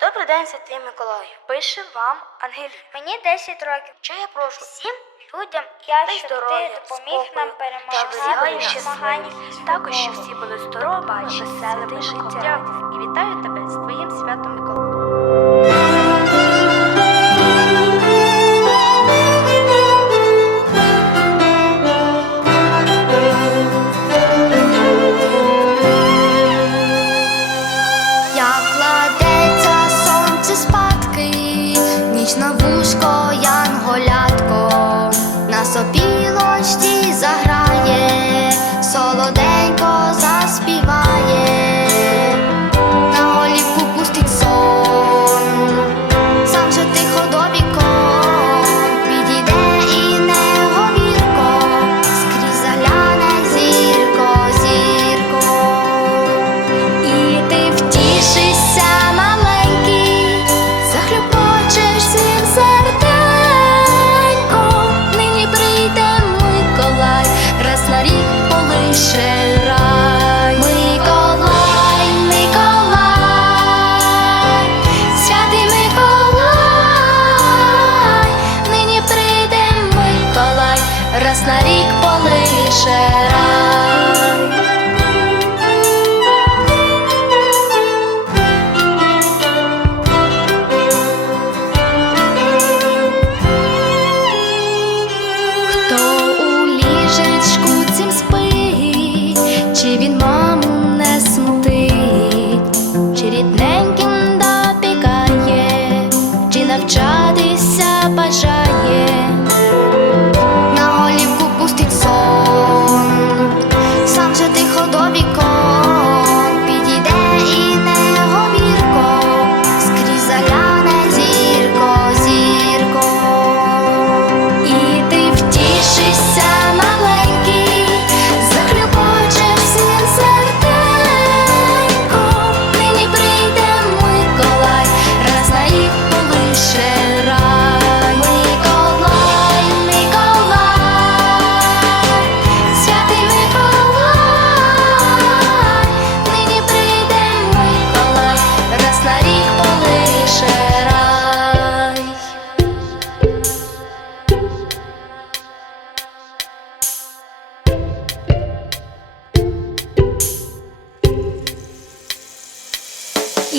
Добрий день, Святий Миколаю. Пише вам Ангеліна. Мені 10 років. Що я прошу всім людям Я, щоб здоров'я, ти допоміг спокою, нам перемагати змаганнях Також, щоб всі були здорові, веселими життя. І вітаю тебе з твоїм святом Миколаю. Раз на рік полише у ліжечку цим спить, чи він маму не смутить, чи рідненьким допікає, чи навчатися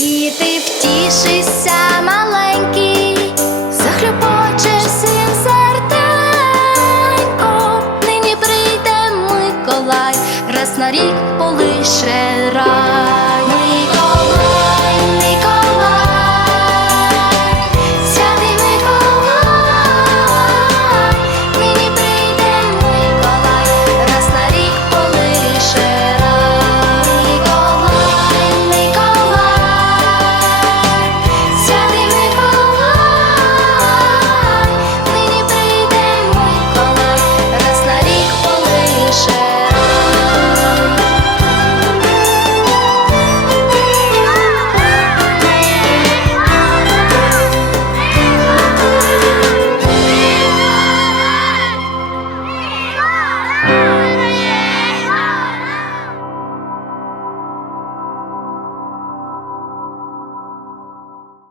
І ти втішишся, маленький, захлюпочеш всім серденько. Нині прийде Миколай, раз на рік полише рай.